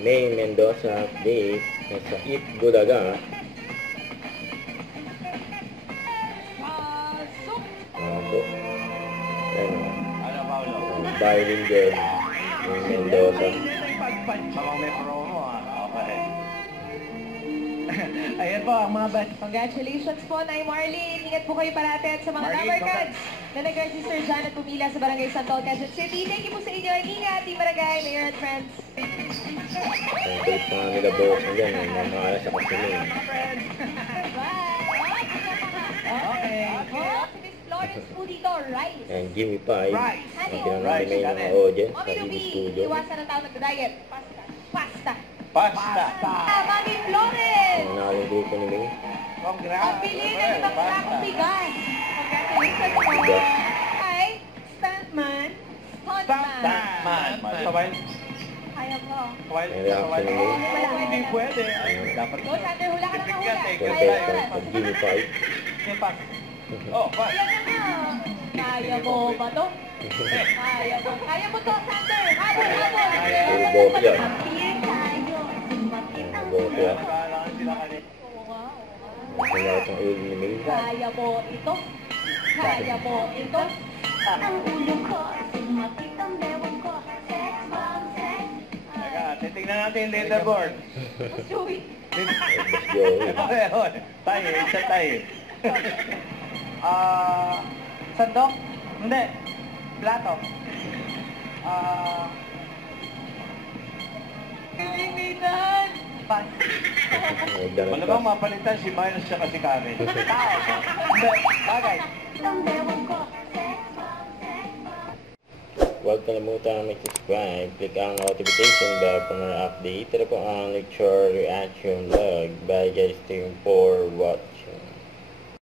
May Mendoza update sa Eat Bulaga. Pasok. Ano, Paolo? Bilingual. May Mendoza. Baka may promo, Okay. Ayan po ang mga best. Congratulations po, Nay Marlene. Ingat po kayo parati at sa mga Marlene, number cards na nag-register dyan at pumila sa Barangay Santol, Quezon City. Thank you po sa inyo. Ingat, Team Barangay, Mayor and friends. Ang kulit pa nga nila boss na dyan. Mamahal sa kasiling. Bye! Okay. Oh, si Miss Florence po dito, Rice. And Jimmy Pai. Rice. Ang kinanami may mga audience sa Mami TV Ruby, Studio. iwasan na tao nag-diet. Pasta. Pasta. Mami Florence! Ang naling grupo ni Ming. Congrats. Ang bilis ng ibang sakong bigas. Congratulations po. Bigas. Hi, Stuntman. Man. Sabay. Kaya mo. Sabay. May reaction ni Ming. Hindi pwede. Dapat. Go, Sander, hula ka na Ipigyan, hula. take Contest it. Kaya ng Jimmy Pai. Okay, pass. Oh, pass. Yan na nga. Kaya mo ba to? Kaya mo. Kaya mo to, Sander. Habol. Puro boss yan. Mga boss yan. Kailangan sila kanina. Oo nga. Kaya itong ulo ni Ming. Kaya mo ito. Kaya mo ito. Ang ulo ko, sumakit ang bewang ko. Sex bomb, sex. Teka, titignan natin yung leaderboard. Mas Joey. Boss Joey. Tayo, isa tayo. Sandok? Hindi. Plato. Kinikitan. Pas. Nagdala Malamang pa. mapalitan si Miles siya kasi Karen. Tao. Hindi. Bagay. Ang bewang ko. Sex bomb, sex bomb. Huwag kalimutan mag-subscribe. Click ang notification bell para mga update. Ito po ang lecture reaction vlog by Guys Team for Watch.